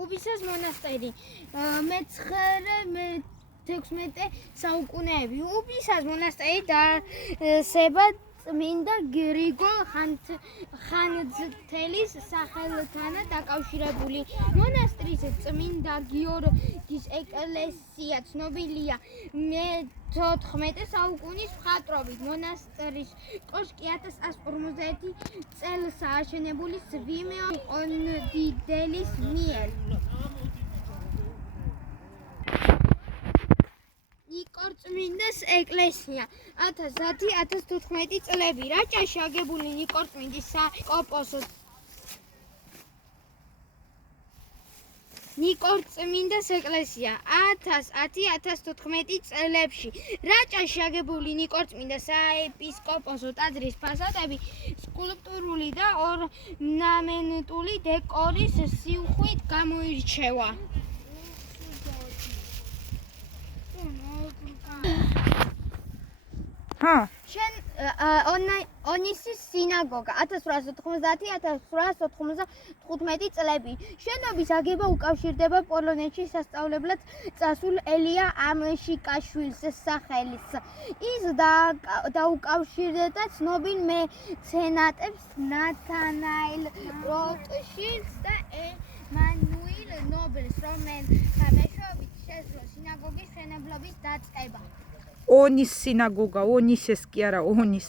უბისას მონასტერი მე-16 საუკუნეები უბისას მონასტერი დაარსება წმინდა გრიგოლ ხანძთელის სახელთანა დაკავშირებული მონასტრის წმინდა გიორგის ეკლესია ცნობილია მე-14 საუკუნის მხატვრობით. მონასტრის კოშკი 1150 წელსაა აშენებული სვიმეონ ყონდიდელის მიერ. ნიკორწმინდის ეკლესია 1010-1014 წლები რაჭაში აგებული ნიკორწმინდის საეპისკოპოსო ნიკორწმინდის ეკლესია 1010-1014 წლებში რაჭაში აგებული ნიკორწმინდის საეპისკოპოსო ტაძრის ფასადები სკულპტურული და ორნამენტული დეკორის სიუხვით გამოირჩევა. ონისის სინაგოგა 1890-1895 წლები. შენობის აგება უკავშირდება პოლონეთში სასწავლებლად წასულ ელია ამშიკაშვილის სახელს. ის დაუკავშირდა ცნობილ მეცენატებს ნათანაელ როტშილდს და ემანუელ ნობელს, რომელთა მეშვეობით შეძლო სინაგოგის მშენებლობის დაწყება. ონის სინაგოგა, ონისეს კი არა, ონის.